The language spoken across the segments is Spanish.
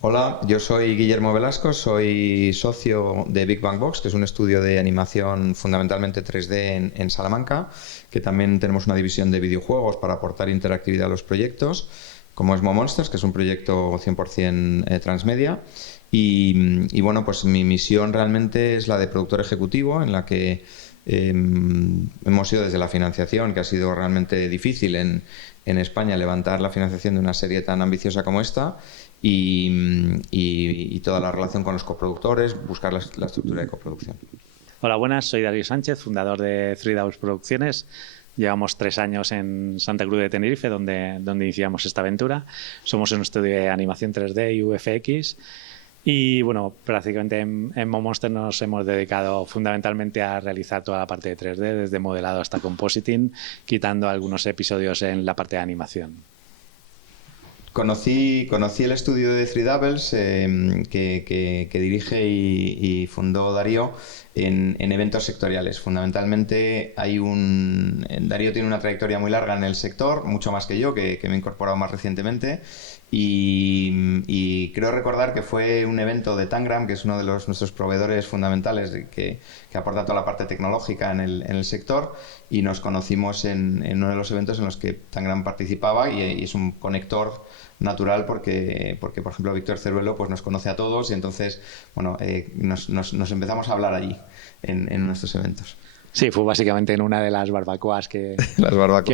Hola, yo soy Guillermo Velasco, soy socio de Big Bang Box, que es un estudio de animación fundamentalmente 3D en Salamanca, que también tenemos una división de videojuegos para aportar interactividad a los proyectos, como es Mo Monsters, que es un proyecto 100% transmedia. Y bueno, pues mi misión realmente es la de productor ejecutivo, en la que hemos ido desde la financiación, que ha sido realmente difícil en España levantar la financiación de una serie tan ambiciosa como esta, y toda la relación con los coproductores, buscar la estructura de coproducción. Hola, buenas, soy Darío Sánchez, fundador de Three Daws Producciones. Llevamos 3 años en Santa Cruz de Tenerife, donde iniciamos esta aventura. Somos un estudio de animación 3D y VFX. Y bueno, prácticamente en Mo Monster nos hemos dedicado fundamentalmente a realizar toda la parte de 3D, desde modelado hasta compositing, quitando algunos episodios en la parte de animación. Conocí el estudio de Three Doubles que dirige y fundó Darío en eventos sectoriales. Fundamentalmente Darío tiene una trayectoria muy larga en el sector, mucho más que yo, que me he incorporado más recientemente. Y creo recordar que fue un evento de Tangram, que es uno de nuestros proveedores fundamentales que aporta toda la parte tecnológica en el sector, y nos conocimos en uno de los eventos en los que Tangram participaba, y es un conector natural porque por ejemplo Víctor Cervelo pues nos conoce a todos, y entonces bueno, nos empezamos a hablar allí en nuestros eventos. Sí, fue básicamente en una de las barbacoas que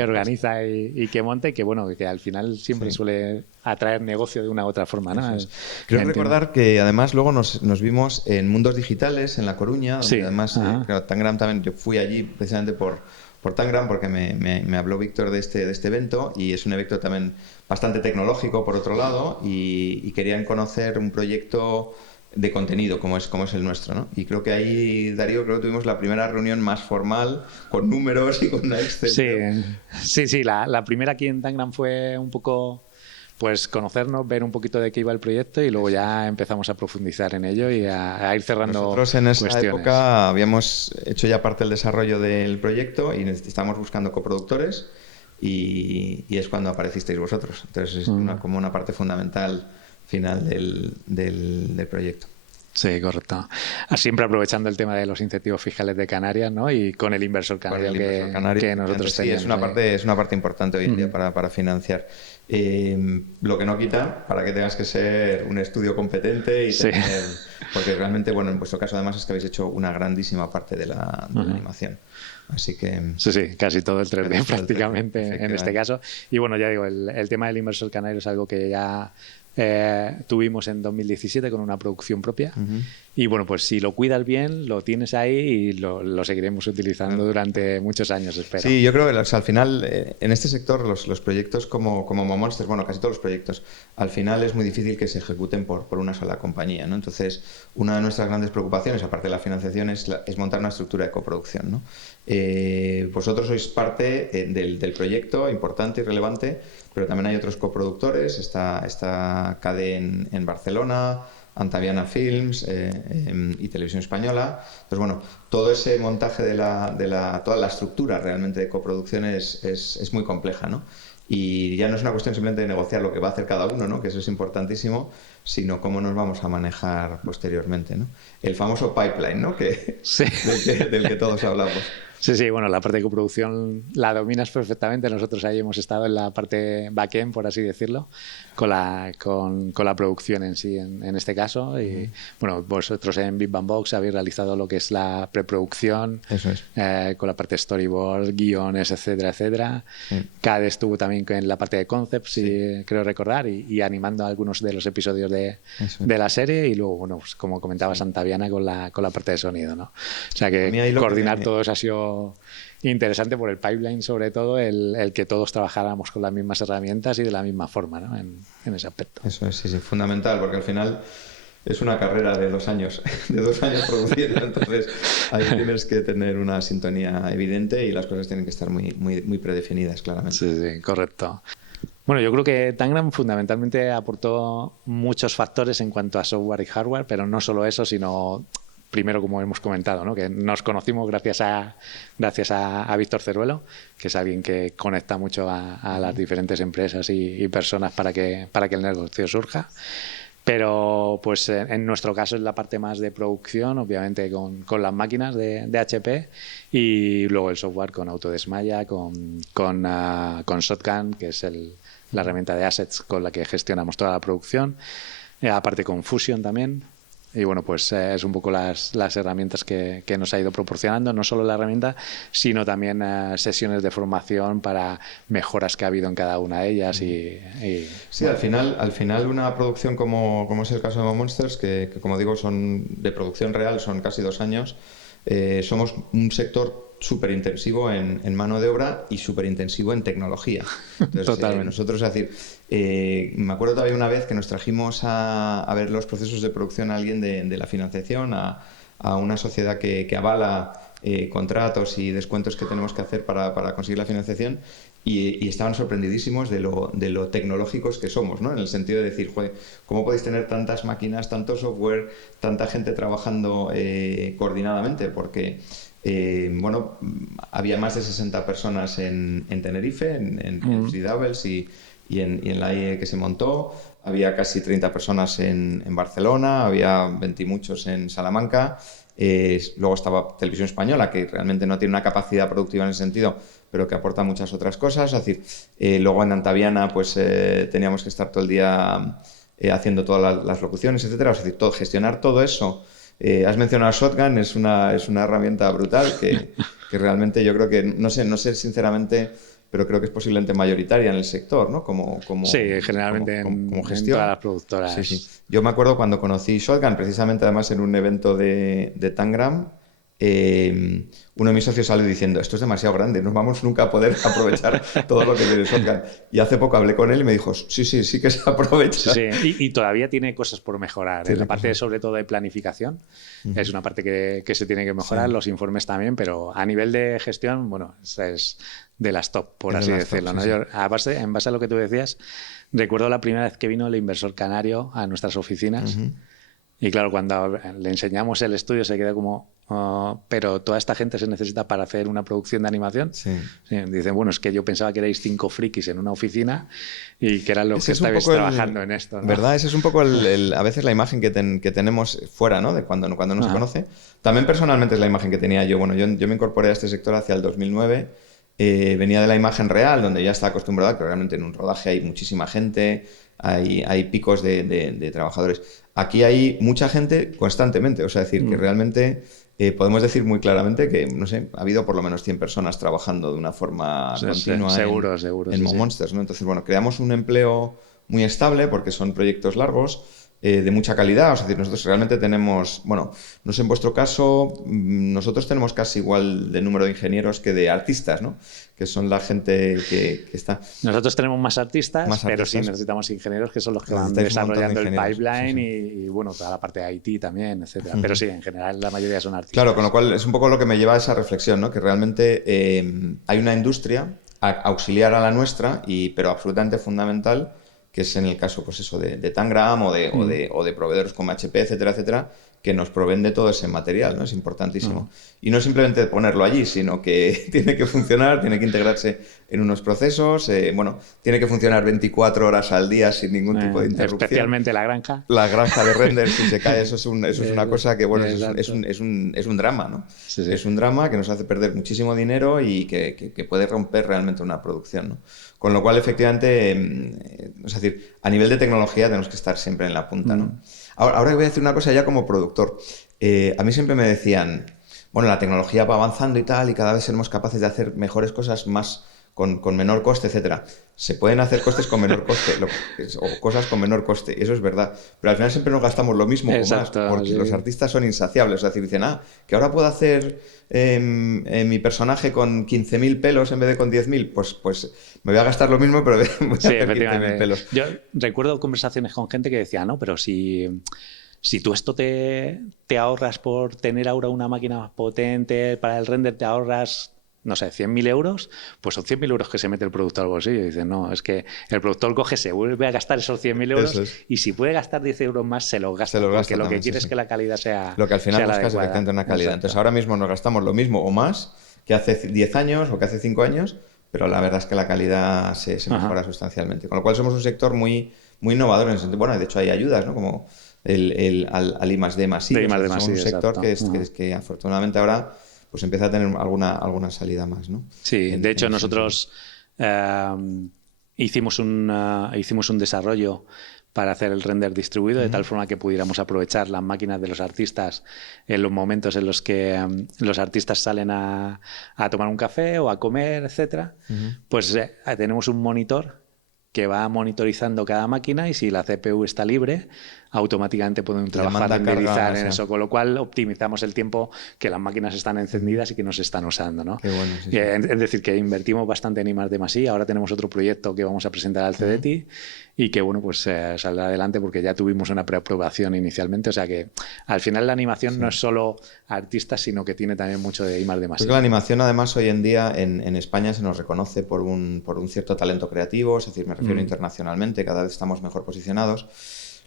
organiza y que monta, y que bueno, que al final siempre suele atraer negocio de una u otra forma, ¿no? Creo recordar que además luego nos vimos en Mundos Digitales en La Coruña, donde además Tangram también, yo fui allí precisamente por Tangram, porque me habló Víctor de este evento, y es un evento también bastante tecnológico por otro lado, y querían conocer un proyecto de contenido como es el nuestro, ¿no? Y creo que ahí, Darío, tuvimos la primera reunión más formal, con números y con una Excel. Sí, la primera aquí en Tangram fue un poco pues conocernos, ver un poquito de qué iba el proyecto, y luego ya empezamos a profundizar en ello y a ir cerrando Nosotros en esa cuestiones. época habíamos hecho ya parte del desarrollo del proyecto y estábamos buscando coproductores, y es cuando aparecisteis vosotros. Entonces es como una parte fundamental final del proyecto. Sí, correcto. Siempre aprovechando el tema de los incentivos fiscales de Canarias, ¿no? Y con el inversor canario, que nosotros tenemos. Sí, es una parte importante hoy en día para financiar. Lo que no quita para que tengas que ser un estudio competente y tener, porque realmente, bueno, en vuestro caso además es que habéis hecho una grandísima parte de la animación. Así que sí, casi todo el 3D prácticamente en este caso. Y bueno, ya digo, el tema del inversor canario es algo que ya tuvimos en 2017 con una producción propia. Y bueno, pues si lo cuidas bien, lo tienes ahí y lo seguiremos utilizando durante muchos años, espero. Sí, yo creo que al final en este sector los proyectos como Mo Monsters, bueno, casi todos los proyectos, al final es muy difícil que se ejecuten por una sola compañía, ¿no? Entonces, una de nuestras grandes preocupaciones, aparte de la financiación, es montar una estructura de coproducción, ¿no? Vosotros sois parte del proyecto importante y relevante, pero también hay otros coproductores. Está CADE en Barcelona, Antaviana Films y Televisión Española. Entonces, bueno, todo ese montaje de toda la estructura realmente de coproducción es muy compleja, ¿no? Y ya no es una cuestión simplemente de negociar lo que va a hacer cada uno, ¿no? Que eso es importantísimo, sino cómo nos vamos a manejar posteriormente, ¿no? El famoso pipeline, ¿no? Del que todos hablamos. Sí, bueno, la parte de coproducción la dominas perfectamente. Nosotros ahí hemos estado en la parte back-end, por así decirlo, con la producción en sí, en este caso. Y bueno, vosotros en Big Bang Box habéis realizado lo que es la preproducción. Eso es. Con la parte storyboard, guiones, etcétera, etcétera. CAD estuvo también en la parte de concepts, creo recordar, y animando algunos de los episodios de la serie. Y luego, bueno, pues, como comentaba Santaviana, con la parte de sonido, ¿no? O sea que coordinar todo eso ha sido interesante por el pipeline, sobre todo el que todos trabajáramos con las mismas herramientas y de la misma forma, ¿no? en ese aspecto. Eso es, sí, fundamental, porque al final es una carrera de 2 años, produciendo, entonces ahí tienes que tener una sintonía evidente y las cosas tienen que estar muy, muy, muy predefinidas, claramente. Sí, correcto. Bueno, yo creo que Tangram fundamentalmente aportó muchos factores en cuanto a software y hardware, pero no solo eso, sino primero, como hemos comentado, ¿no? Que nos conocimos gracias a Víctor Cervelo, que es alguien que conecta mucho a las diferentes empresas y personas para que el negocio surja. Pero pues en nuestro caso es la parte más de producción, obviamente con las máquinas de HP, y luego el software con Autodesk Maya, con Shotgun, que es la herramienta de assets con la que gestionamos toda la producción, aparte con Fusion también. Y bueno, pues es un poco las herramientas que nos ha ido proporcionando, no solo la herramienta, sino también sesiones de formación para mejoras que ha habido en cada una de ellas. Sí, al final una producción como es el caso de Monsters, que como digo son de producción real, son casi 2 años, somos un sector súper intensivo en mano de obra y súper intensivo en tecnología. Entonces, Totalmente. Nosotros, es decir, me acuerdo todavía una vez que nos trajimos a ver los procesos de producción a alguien de la financiación, a una sociedad que avala contratos y descuentos que tenemos que hacer para conseguir la financiación, y estaban sorprendidísimos de lo tecnológicos que somos, ¿no? En el sentido de decir, joder, ¿cómo podéis tener tantas máquinas, tanto software, tanta gente trabajando coordinadamente? Porque bueno, había más de 60 personas en Tenerife, en Three Doubles y en la IE que se montó. Había casi 30 personas en Barcelona, había 20 y muchos en Salamanca. Luego estaba Televisión Española, que realmente no tiene una capacidad productiva en ese sentido, pero que aporta muchas otras cosas. Es decir, luego en Antaviana pues teníamos que estar todo el día haciendo todas las locuciones, etcétera. Es decir, gestionar todo eso. Has mencionado Shotgun, es una herramienta brutal que realmente yo creo que, no sé sinceramente, pero creo que es posiblemente mayoritaria en el sector, ¿no? Sí, generalmente como gestión. En todas las productoras. Sí, sí. Yo me acuerdo cuando conocí Shotgun, precisamente además en un evento de Tangram, uno de mis socios salió diciendo, esto es demasiado grande, no vamos nunca a poder aprovechar todo lo que tiene Shotgun. Y hace poco hablé con él y me dijo, sí que se aprovecha. Sí, sí. Y todavía tiene cosas por mejorar. En la parte sobre todo de planificación es una parte que se tiene que mejorar, los informes también, pero a nivel de gestión, bueno, es de las top, por así decirlo, ¿no? Yo, en base a lo que tú decías, recuerdo la primera vez que vino el inversor canario a nuestras oficinas. Y claro, cuando le enseñamos el estudio se queda como, pero toda esta gente se necesita para hacer una producción de animación. Sí. Dicen, bueno, es que yo pensaba que erais 5 frikis en una oficina y que eran los que estabais trabajando en esto, ¿no? ¿Verdad? Esa es un poco a veces la imagen que tenemos fuera, ¿no? De cuando no se conoce. También personalmente es la imagen que tenía yo. Bueno, yo me incorporé a este sector hacia el 2009. Venía de la imagen real, donde ya está acostumbrado a que realmente en un rodaje hay muchísima gente, hay picos de trabajadores. Aquí hay mucha gente constantemente, o sea, decir que realmente podemos decir muy claramente que, no sé, ha habido por lo menos 100 personas trabajando de una forma continua seguro, en Monsters, ¿no? Entonces, bueno, creamos un empleo muy estable porque son proyectos largos, de mucha calidad. O sea, nosotros realmente tenemos, bueno, no sé en vuestro caso, nosotros tenemos casi igual de número de ingenieros que de artistas, ¿no? Que son la gente que está... Nosotros tenemos más artistas, pero sí necesitamos ingenieros que son los que van desarrollando el pipeline y, bueno, toda la parte de IT también, etcétera. Pero sí, en general la mayoría son artistas. Claro, con lo cual es un poco lo que me lleva a esa reflexión, ¿no? Que realmente hay una industria auxiliar a la nuestra, pero absolutamente fundamental, que es en el caso, pues eso, de Tangram o de proveedores como HP, etcétera, etcétera, que nos proveen de todo ese material, ¿no? Es importantísimo. Y no simplemente ponerlo allí, sino que tiene que funcionar, tiene que integrarse en unos procesos, bueno, tiene que funcionar 24 horas al día sin ningún tipo de interrupción. Especialmente la granja. La granja de render, si se cae, eso es una cosa que, bueno, es un drama, ¿no? Sí. Es un drama que nos hace perder muchísimo dinero y que puede romper realmente una producción, ¿no? Con lo cual, efectivamente, es decir, a nivel de tecnología tenemos que estar siempre en la punta, ¿no? Ahora voy a decir una cosa ya como productor. A mí siempre me decían, bueno, la tecnología va avanzando y tal, y cada vez seremos capaces de hacer mejores cosas más con menor coste, etcétera. Se pueden hacer costes con menor coste o cosas con menor coste, eso es verdad. Pero al final siempre nos gastamos lo mismo o más, porque los artistas son insaciables. Es decir, dicen, que ahora puedo hacer mi personaje con 15.000 pelos en vez de con 10.000, pues me voy a gastar lo mismo, pero voy a hacer 15.000 pelos. Yo recuerdo conversaciones con gente que decía, no, pero si tú esto te ahorras por tener ahora una máquina más potente, para el render te ahorras, no sé, 100.000 euros, pues son 100.000 euros que se mete el productor al bolsillo. Y dice, no, es que el productor coge, se vuelve a gastar esos 100.000 euros y si puede gastar 10 euros más, se los gasta. Porque lo que quiere es que la calidad sea lo que al final buscas efectivamente una calidad. Exacto. Entonces ahora mismo nos gastamos lo mismo o más que hace 10 años o que hace 5 años, pero la verdad es que la calidad se mejora sustancialmente. Con lo cual somos un sector muy muy innovador en el sentido, bueno, de hecho hay ayudas, ¿no? Como al I+D+I, de I+D+I, es un sector exacto. que afortunadamente ahora pues empieza a tener alguna salida más, ¿no? Sí, de hecho en ese sentido. nosotros hicimos un desarrollo para hacer el render distribuido de tal forma que pudiéramos aprovechar las máquinas de los artistas en los momentos en los que los artistas salen a tomar un café o a comer, etcétera. Pues tenemos un monitor que va monitorizando cada máquina y si la CPU está libre, automáticamente pueden Le trabajar, manda carga, renderizar o en sea, eso, con lo cual optimizamos el tiempo que las máquinas están encendidas y que no se están usando, ¿no? qué bueno, sí, sí. Es decir, que invertimos bastante en I+D+I, ahora tenemos otro proyecto que vamos a presentar al CDTI y que, bueno, pues saldrá adelante porque ya tuvimos una preaprobación inicialmente, o sea que al final la animación no es solo artistas, sino que tiene también mucho de Creo I+D+I. que la animación, además, hoy en día en España se nos reconoce por un cierto talento creativo, es decir, me refiero internacionalmente, cada vez estamos mejor posicionados.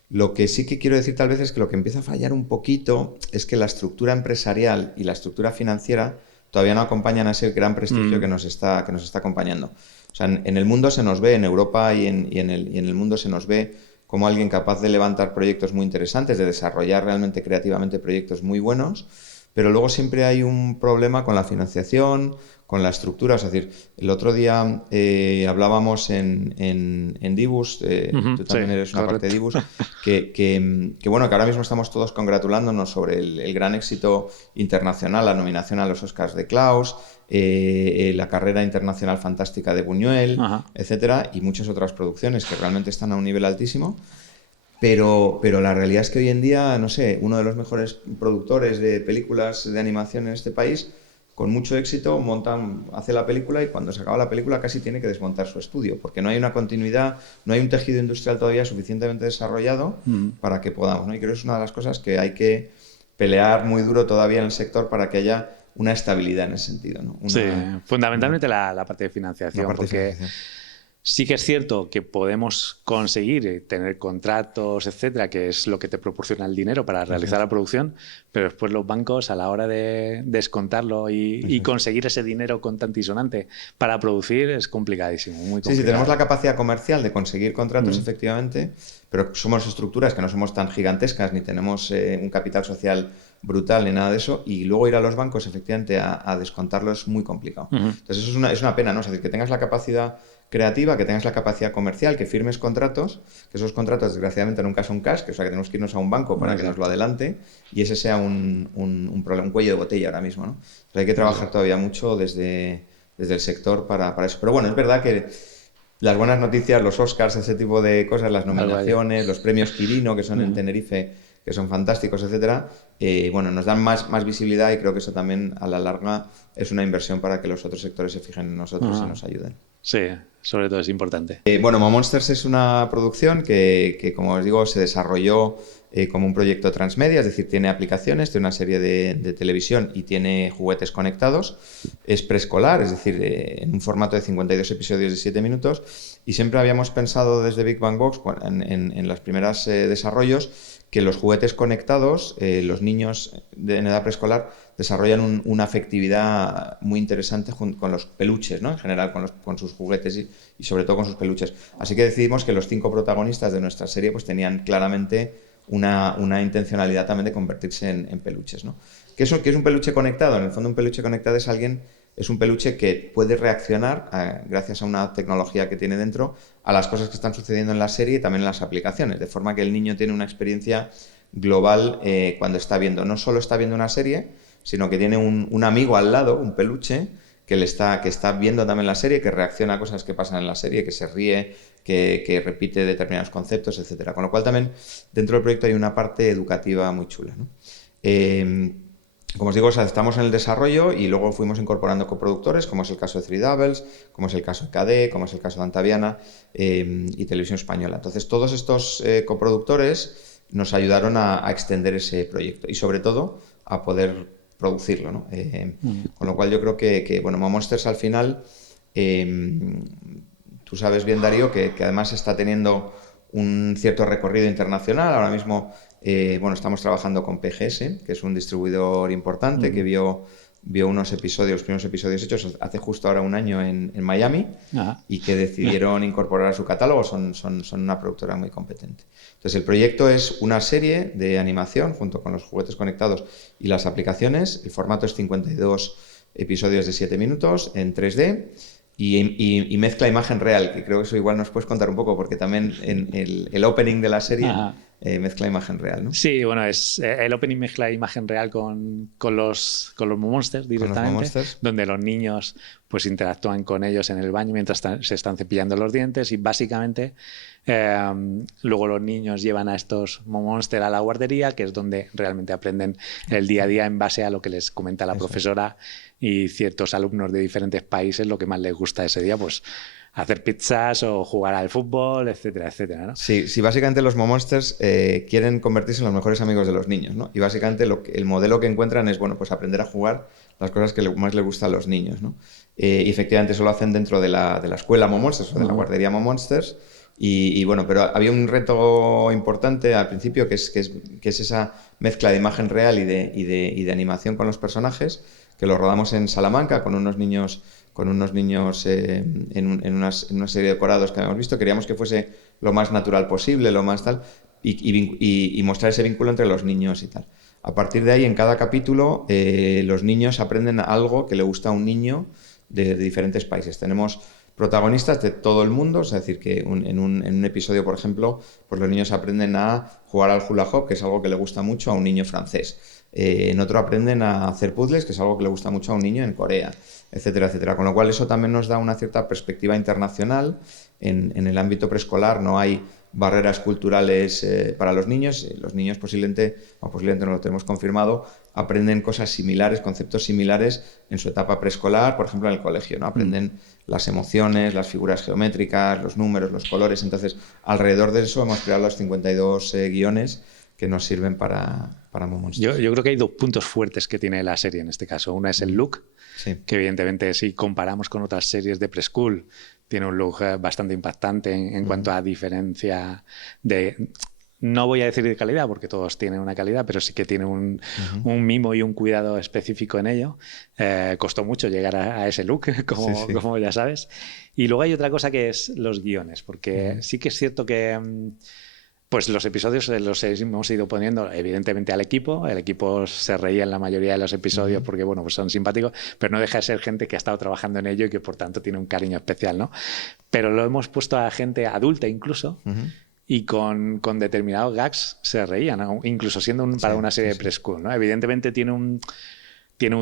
Lo que sí que quiero decir tal vez es que lo que empieza a fallar un poquito es que la estructura empresarial y la estructura financiera todavía no acompañan a ese gran prestigio que nos está acompañando. O sea, en el mundo se nos ve, en Europa y en el mundo se nos ve como alguien capaz de levantar proyectos muy interesantes, de desarrollar realmente creativamente proyectos muy buenos, pero luego siempre hay un problema con la financiación, con la estructura. Es decir, el otro día hablábamos en Dibus, tú Sí, también eres una parte de correcto. Dibus, bueno, que ahora mismo estamos todos congratulándonos sobre el gran éxito internacional, la nominación a los Oscars de Klaus, la carrera internacional fantástica de Buñuel, Ajá. etcétera, y muchas otras producciones que realmente están a un nivel altísimo. Pero la realidad es que hoy en día, no sé, uno de los mejores productores de películas de animación en este país, con mucho éxito, hace la película y cuando se acaba la película casi tiene que desmontar su estudio, porque no hay una continuidad, no hay un tejido industrial todavía suficientemente desarrollado para que podamos, ¿no? Y creo que es una de las cosas que hay que pelear muy duro todavía en el sector para que haya una estabilidad en ese sentido, ¿no? Sí, Una, fundamentalmente la parte de una financiación, parte de porque financiación. sí que es cierto que podemos conseguir tener contratos, etcétera, que es lo que te proporciona el dinero para realizar la producción, pero después los bancos a la hora de descontarlo y conseguir ese dinero contante y sonante para producir es complicadísimo, muy Sí, sí, tenemos la complicado. capacidad comercial de conseguir contratos efectivamente, pero somos estructuras que no somos tan gigantescas ni tenemos un capital social brutal ni nada de eso, y luego ir a los bancos efectivamente a descontarlo es muy complicado. Entonces eso es una pena, ¿no? Es decir, que tengas la capacidad creativa, que tengas la capacidad comercial, que firmes contratos, que esos contratos desgraciadamente nunca son cash, que, o sea, que tenemos que irnos a un banco para que nos lo adelante y ese sea un cuello de botella ahora mismo, ¿no? Entonces hay que trabajar todavía mucho desde el sector para eso. Pero bueno, es verdad que las buenas noticias, los Oscars, ese tipo de cosas, las Algo hay. nominaciones, los premios Quirino, que son en Tenerife, que son fantásticos, etcétera, bueno, nos dan más visibilidad y creo que eso también a la larga es una inversión para que los otros sectores se fijen en nosotros y nos ayuden. Sí, sobre todo es importante. Bueno, Monsters es una producción que, como os digo, se desarrolló como un proyecto transmedia, es decir, tiene aplicaciones, tiene una serie de televisión y tiene juguetes conectados. Es preescolar, es decir, en un formato de 52 episodios de 7 minutos. Y siempre habíamos pensado desde Big Bang Box, en los primeros desarrollos, que los juguetes conectados, los niños en edad preescolar, desarrollan una afectividad muy interesante con los peluches, ¿no? En general, con sus juguetes y sobre todo con sus peluches. Así que decidimos que los 5 protagonistas de nuestra serie pues tenían claramente una intencionalidad también de convertirse en peluches, ¿no? ¿Qué es un peluche conectado? En el fondo un peluche conectado es un peluche que puede reaccionar, gracias a una tecnología que tiene dentro, a las cosas que están sucediendo en la serie y también en las aplicaciones, de forma que el niño tiene una experiencia global cuando está viendo. No solo está viendo una serie, sino que tiene un amigo al lado, un peluche, que está viendo también la serie, que reacciona a cosas que pasan en la serie, que se ríe, que repite determinados conceptos, etcétera. Con lo cual también dentro del proyecto hay una parte educativa muy chula, ¿no? Como os digo, o sea, estamos en el desarrollo y luego fuimos incorporando coproductores, como es el caso de Three Doubles, como es el caso de KD, como es el caso de Antaviana y Televisión Española. Entonces, todos estos coproductores nos ayudaron a extender ese proyecto y, sobre todo, a poder producirlo, ¿no? Con lo cual yo creo que bueno, Monsters al final, tú sabes bien, Darío, que además está teniendo un cierto recorrido internacional. Ahora mismo bueno, estamos trabajando con PGS, que es un distribuidor importante que vio vio unos episodios, los primeros episodios hechos hace justo ahora un año en Miami, y que decidieron incorporar a su catálogo. Son una productora muy competente. Entonces, el proyecto es una serie de animación junto con los juguetes conectados y las aplicaciones. El formato es 52 episodios de 7 minutos en 3D. Y mezcla imagen real, que creo que eso igual nos puedes contar un poco, porque también en el opening de la serie mezcla imagen real, ¿no? Sí, bueno, el opening mezcla imagen real con los Monsters directamente, donde los niños pues interactúan con ellos en el baño mientras se están cepillando los dientes, y básicamente luego los niños llevan a estos Monsters a la guardería, que es donde realmente aprenden el día a día en base a lo que les comenta la profesora y ciertos alumnos de diferentes países. Lo que más les gusta ese día, pues hacer pizzas o jugar al fútbol, etcétera, etcétera, ¿no? Sí, básicamente los Monsters quieren convertirse en los mejores amigos de los niños, ¿no? Y básicamente el modelo que encuentran es, bueno, pues aprender a jugar las cosas que más les gustan a los niños, ¿no? Y efectivamente eso lo hacen dentro de la escuela Monsters o de la guardería Monsters. Y bueno, pero había un reto importante al principio, que es esa mezcla de imagen real y de animación con los personajes, que lo rodamos en Salamanca con unos niños en una serie de decorados que habíamos visto. Queríamos que fuese lo más natural posible, lo más tal, y mostrar ese vínculo entre los niños y tal. A partir de ahí, en cada capítulo, los niños aprenden algo que le gusta a un niño de diferentes países. Tenemos protagonistas de todo el mundo, es decir, que en un episodio, por ejemplo, pues los niños aprenden a jugar al hula hoop, que es algo que le gusta mucho a un niño francés. En otro aprenden a hacer puzzles, que es algo que le gusta mucho a un niño en Corea, etcétera, etcétera. Con lo cual eso también nos da una cierta perspectiva internacional. En el ámbito preescolar no hay barreras culturales para los niños. Los niños posiblemente no lo tenemos confirmado, aprenden cosas similares, conceptos similares en su etapa preescolar, por ejemplo en el colegio, ¿no? Aprenden las emociones, las figuras geométricas, los números, los colores. Entonces, alrededor de eso hemos creado los 52 guiones que nos sirven para Monsters. Yo creo que hay dos puntos fuertes que tiene la serie en este caso. Una es el look, que evidentemente si comparamos con otras series de preschool, tiene un look bastante impactante en cuanto a diferencia de... No voy a decir de calidad, porque todos tienen una calidad, pero sí que tiene un mimo y un cuidado específico en ello. Costó mucho llegar a ese look, como ya sabes. Y luego hay otra cosa, que es los guiones, porque sí que es cierto que... Pues los episodios los hemos ido poniendo evidentemente al equipo. El equipo se reía en la mayoría de los episodios porque, bueno, pues son simpáticos, pero no deja de ser gente que ha estado trabajando en ello y que por tanto tiene un cariño especial, ¿no? Pero lo hemos puesto a gente adulta incluso, y con determinados gags se reían, ¿no? Incluso siendo para una serie de preschool, ¿no? Evidentemente tiene un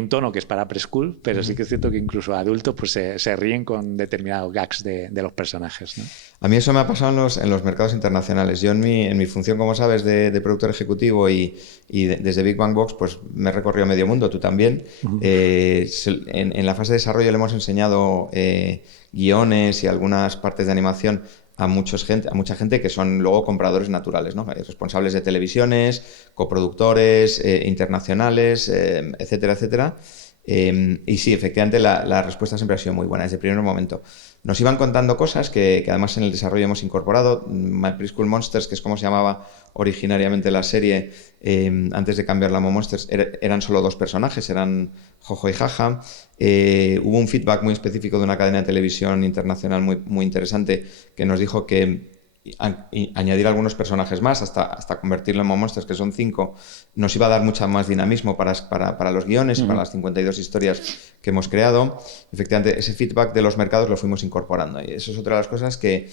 tono que es para preschool, pero sí que es cierto que incluso adultos pues se ríen con determinados gags de los personajes, ¿no? A mí eso me ha pasado en los mercados internacionales. Yo en mi función, como sabes, de productor ejecutivo y desde Big Bang Box, pues me he recorrido medio mundo, tú también. En la fase de desarrollo le hemos enseñado guiones y algunas partes de animación a mucha gente que son luego compradores naturales, ¿no? Responsables de televisiones, coproductores, internacionales, etcétera, etcétera. Y sí, efectivamente la respuesta siempre ha sido muy buena desde el primer momento. Nos iban contando cosas que además en el desarrollo hemos incorporado. My Preschool Monsters, que es como se llamaba originariamente la serie, antes de cambiarla a Monsters, eran solo dos personajes, eran Jojo y Jaja. Hubo un feedback muy específico de una cadena de televisión internacional muy interesante, que nos dijo que añadir algunos personajes más hasta convertirlo en Monsters, que son 5, nos iba a dar mucho más dinamismo para los guiones, para las 52 historias que hemos creado. Efectivamente, ese feedback de los mercados lo fuimos incorporando, y eso es otra de las cosas que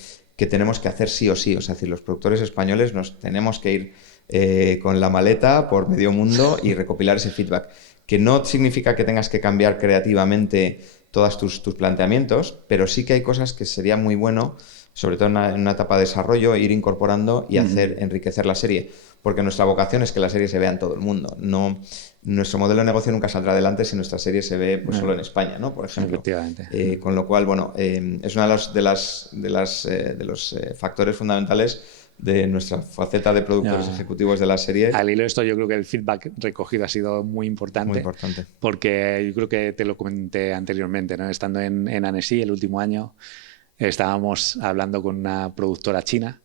tenemos que hacer sí o sí. O sea, los productores españoles nos tenemos que ir con la maleta por medio mundo y recopilar ese feedback, que no significa que tengas que cambiar creativamente todos tus planteamientos, pero sí que hay cosas que sería muy bueno, sobre todo en una etapa de desarrollo, ir incorporando y enriquecer la serie, porque nuestra vocación es que la serie se vea en todo el mundo. Nuestro modelo de negocio nunca saldrá adelante si nuestra serie se ve solo en España, ¿no? Por ejemplo. Efectivamente. Con lo cual, bueno, es uno de los factores fundamentales de nuestra faceta de productores ejecutivos de la serie. Al hilo de esto, yo creo que el feedback recogido ha sido muy importante. Muy importante. Porque yo creo que te lo comenté anteriormente, ¿no? Estando en Annecy el último año, estábamos hablando con una productora china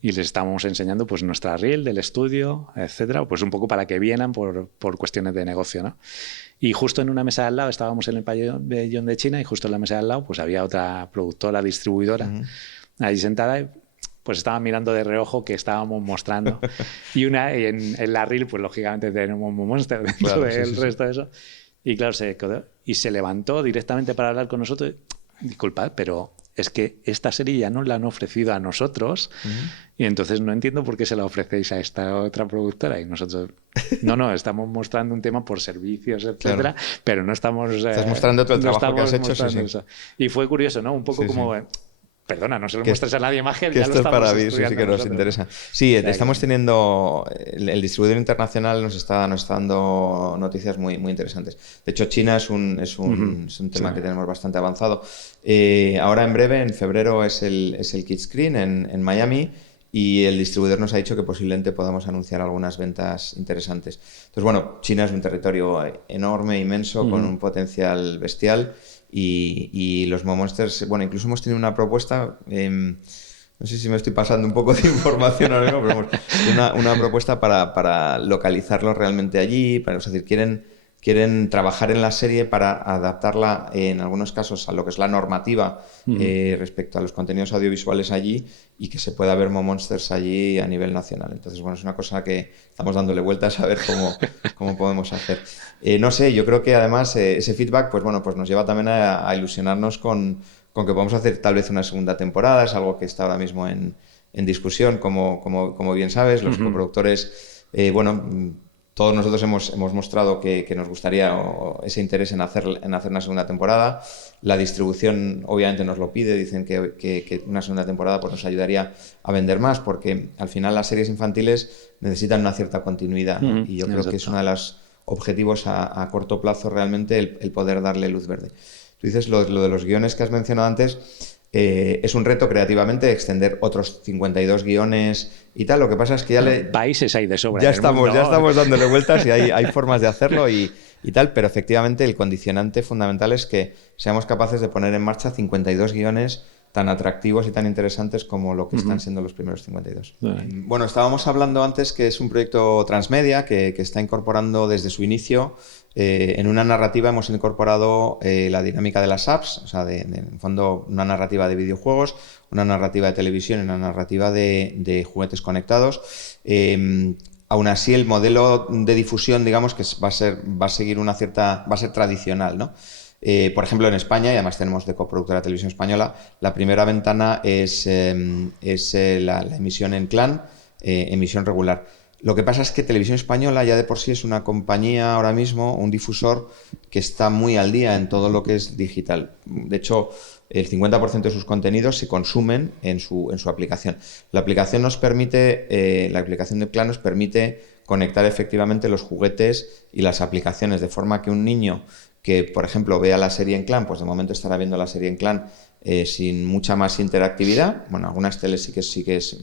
y les estábamos enseñando pues nuestra reel del estudio, etcétera, pues un poco para que vienen por cuestiones de negocio, ¿no? Y justo en una mesa de al lado, estábamos en el pabellón de China y justo en la mesa de al lado pues había otra productora, distribuidora, ahí sentada, pues estaban mirando de reojo que estábamos mostrando. Y en la reel, pues lógicamente tenemos un Monster dentro del resto de eso. Y claro, se levantó directamente para hablar con nosotros. Disculpad, pero es que esta serie ya nos la han ofrecido a nosotros y entonces no entiendo por qué se la ofrecéis a esta otra productora. Y nosotros, no, estamos mostrando un tema por servicios, etcétera, pero no estamos... Estás mostrando todo el trabajo que has hecho. Sí. Y fue curioso, ¿no? Un poco como... Perdona, no se lo muestres a nadie más que ya esto lo estamos para mí, sí que nos interesa. Sí, estamos teniendo... El distribuidor internacional nos está dando noticias muy, muy interesantes. De hecho, China es un tema que tenemos bastante avanzado. Ahora, en breve, en febrero, es el Kidscreen en Miami y el distribuidor nos ha dicho que posiblemente podamos anunciar algunas ventas interesantes. Entonces, bueno, China es un territorio enorme, inmenso, con un potencial bestial. Y los Momonsters, bueno, incluso hemos tenido una propuesta, no sé si me estoy pasando un poco de información ahora mismo, pero una propuesta para localizarlos realmente allí, es decir, quieren trabajar en la serie para adaptarla en algunos casos a lo que es la normativa respecto a los contenidos audiovisuales allí y que se pueda ver Momonsters allí a nivel nacional. Entonces, bueno, es una cosa que estamos dándole vueltas a ver cómo podemos hacer. No sé, yo creo que además ese feedback pues nos lleva también a ilusionarnos con que podamos hacer tal vez una segunda temporada. Es algo que está ahora mismo en discusión, como bien sabes. Los coproductores, todos nosotros hemos mostrado que nos gustaría ese interés en hacer una segunda temporada. La distribución obviamente nos lo pide, dicen que una segunda temporada pues nos ayudaría a vender más, porque al final las series infantiles necesitan una cierta continuidad, ¿no? Y yo creo que es uno de los objetivos a corto plazo realmente el poder darle luz verde. Tú dices lo de los guiones que has mencionado antes. Es un reto creativamente extender otros 52 guiones y tal. Lo que pasa es que países hay de sobra. Ya estamos dándole vueltas y hay formas de hacerlo y tal, pero efectivamente el condicionante fundamental es que seamos capaces de poner en marcha 52 guiones tan atractivos y tan interesantes como lo que están siendo los primeros 52. Bueno, estábamos hablando antes que es un proyecto transmedia que está incorporando desde su inicio. En una narrativa hemos incorporado la dinámica de las apps, o sea, en fondo una narrativa de videojuegos, una narrativa de televisión y una narrativa de juguetes conectados. Aún así, el modelo de difusión, digamos, que va a ser tradicional, ¿no? Por ejemplo, en España, y además tenemos de coproductora Televisión Española, la primera ventana es la emisión en CLAN, emisión regular. Lo que pasa es que Televisión Española ya de por sí es una compañía ahora mismo, un difusor que está muy al día en todo lo que es digital. De hecho, el 50% de sus contenidos se consumen en su aplicación. La aplicación la aplicación de CLAN nos permite conectar efectivamente los juguetes y las aplicaciones, de forma que un niño que, por ejemplo, vea la serie en CLAN, pues de momento estará viendo la serie en CLAN sin mucha más interactividad. Bueno, algunas teles sí que es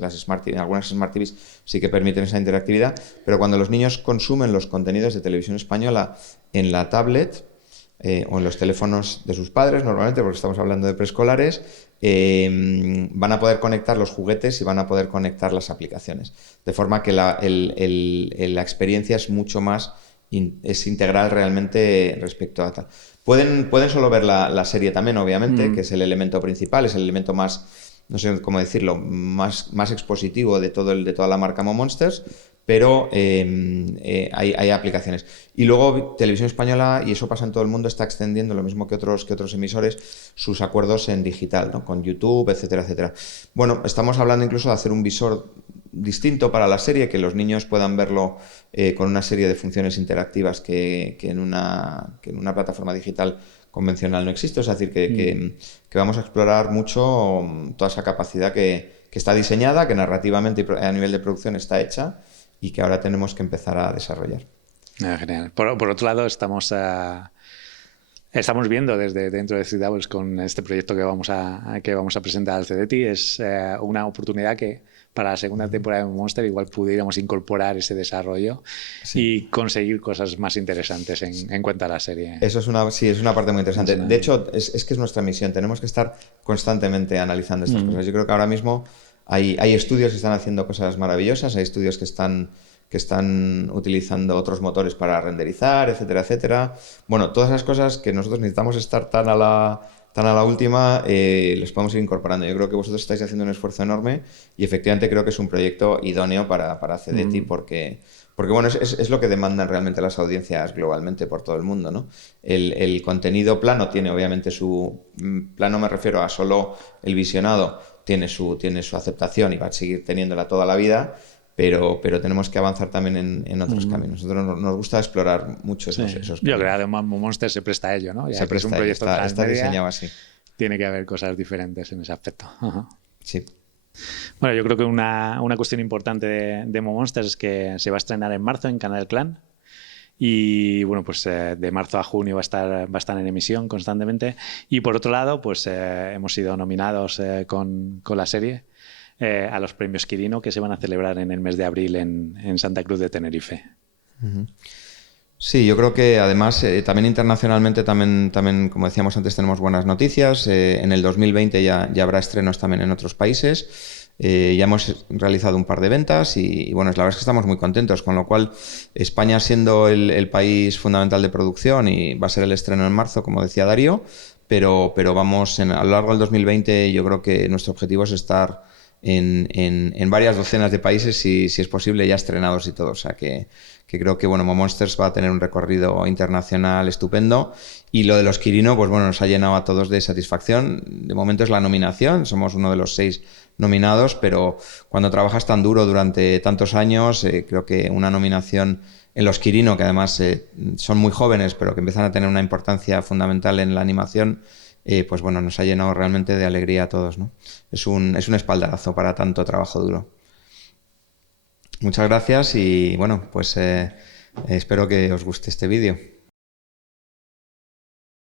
algunas Smart TVs sí que permiten esa interactividad, pero cuando los niños consumen los contenidos de Televisión Española en la tablet o en los teléfonos de sus padres, normalmente, porque estamos hablando de preescolares, van a poder conectar los juguetes y van a poder conectar las aplicaciones. De forma que la experiencia es mucho más es integral realmente respecto a tal. Pueden solo ver la serie también, obviamente, que es el elemento principal, es el elemento más, no sé cómo decirlo, más expositivo de toda la marca Momonsters, pero hay aplicaciones. Y luego Televisión Española, y eso pasa en todo el mundo, está extendiendo, lo mismo que otros emisores, sus acuerdos en digital, ¿no? Con YouTube, etcétera, etcétera. Bueno, estamos hablando incluso de hacer un visor distinto para la serie, que los niños puedan verlo con una serie de funciones interactivas que en una plataforma digital convencional no existe. Es decir, que vamos a explorar mucho toda esa capacidad que está diseñada, que narrativamente y a nivel de producción está hecha y que ahora tenemos que empezar a desarrollar. Genial. Por otro lado, estamos viendo desde dentro de Ciudadables con este proyecto que vamos a presentar al CDT, es una oportunidad que para la segunda temporada de Monster igual pudiéramos incorporar ese desarrollo y conseguir cosas más interesantes en cuanto a la serie. Eso es una parte muy interesante. De hecho, es que es nuestra misión. Tenemos que estar constantemente analizando estas cosas. Yo creo que ahora mismo Hay estudios que están haciendo cosas maravillosas, hay estudios que están utilizando otros motores para renderizar, etcétera, etcétera. Bueno, todas esas cosas que nosotros necesitamos estar tan a la última, les podemos ir incorporando. Yo creo que vosotros estáis haciendo un esfuerzo enorme y efectivamente creo que es un proyecto idóneo para CDTI porque bueno, es lo que demandan realmente las audiencias globalmente por todo el mundo, ¿no? El contenido plano tiene obviamente su... Plano me refiero a solo el visionado, tiene su aceptación y va a seguir teniéndola toda la vida, pero tenemos que avanzar también en otros caminos. Nosotros nos gusta explorar mucho esos caminos. Yo creo que Mammo Monster se presta a ello, ¿no? Ya se presta, es un proyecto está diseñado así. Tiene que haber cosas diferentes en ese aspecto. Ajá. Sí. Bueno, yo creo que una cuestión importante de Mo Monsters es que se va a estrenar en marzo en Canal Clan. Y bueno, pues de marzo a junio va a estar en emisión constantemente. Y por otro lado, pues hemos sido nominados con la serie a los premios Quirino, que se van a celebrar en el mes de abril en Santa Cruz de Tenerife. Uh-huh. Sí, yo creo que además también internacionalmente, también, como decíamos antes, tenemos buenas noticias. En el 2020 ya habrá estrenos también en otros países. Ya hemos realizado un par de ventas y bueno, la verdad es que estamos muy contentos, con lo cual España siendo el país fundamental de producción y va a ser el estreno en marzo, como decía Darío, pero vamos a lo largo del 2020 yo creo que nuestro objetivo es estar en varias docenas de países y si es posible ya estrenados y todo, o sea que creo que bueno, Mo Monsters va a tener un recorrido internacional estupendo y lo de los Quirino pues bueno, nos ha llenado a todos de satisfacción. De momento es la nominación, somos uno de los 6 nominados, pero cuando trabajas tan duro durante tantos años, creo que una nominación en los Quirino, que además son muy jóvenes pero que empiezan a tener una importancia fundamental en la animación, pues bueno, nos ha llenado realmente de alegría a todos, ¿no? Es un espaldarazo para tanto trabajo duro. Muchas gracias y bueno, pues espero que os guste este vídeo.